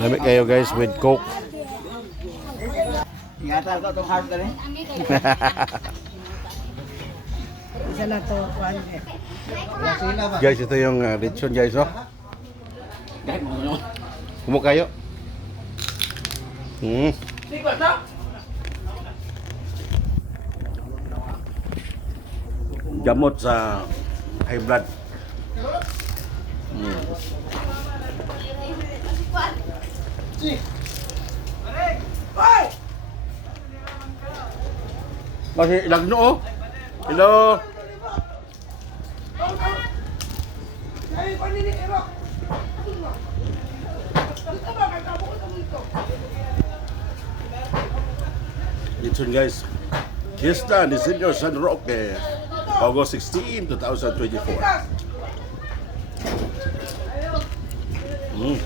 Lamig kayo guys with coke. Ingatan ko itong heart na rin. Isa na to, guys, ito yung uh, lechon guys, naman. Kumo kayo. Hmm. Gamot sa high blood. Kasi lagno oh. Hello. Lechon guys. Fiesta ni Senyor San Roque. August 16, 2024. Mm.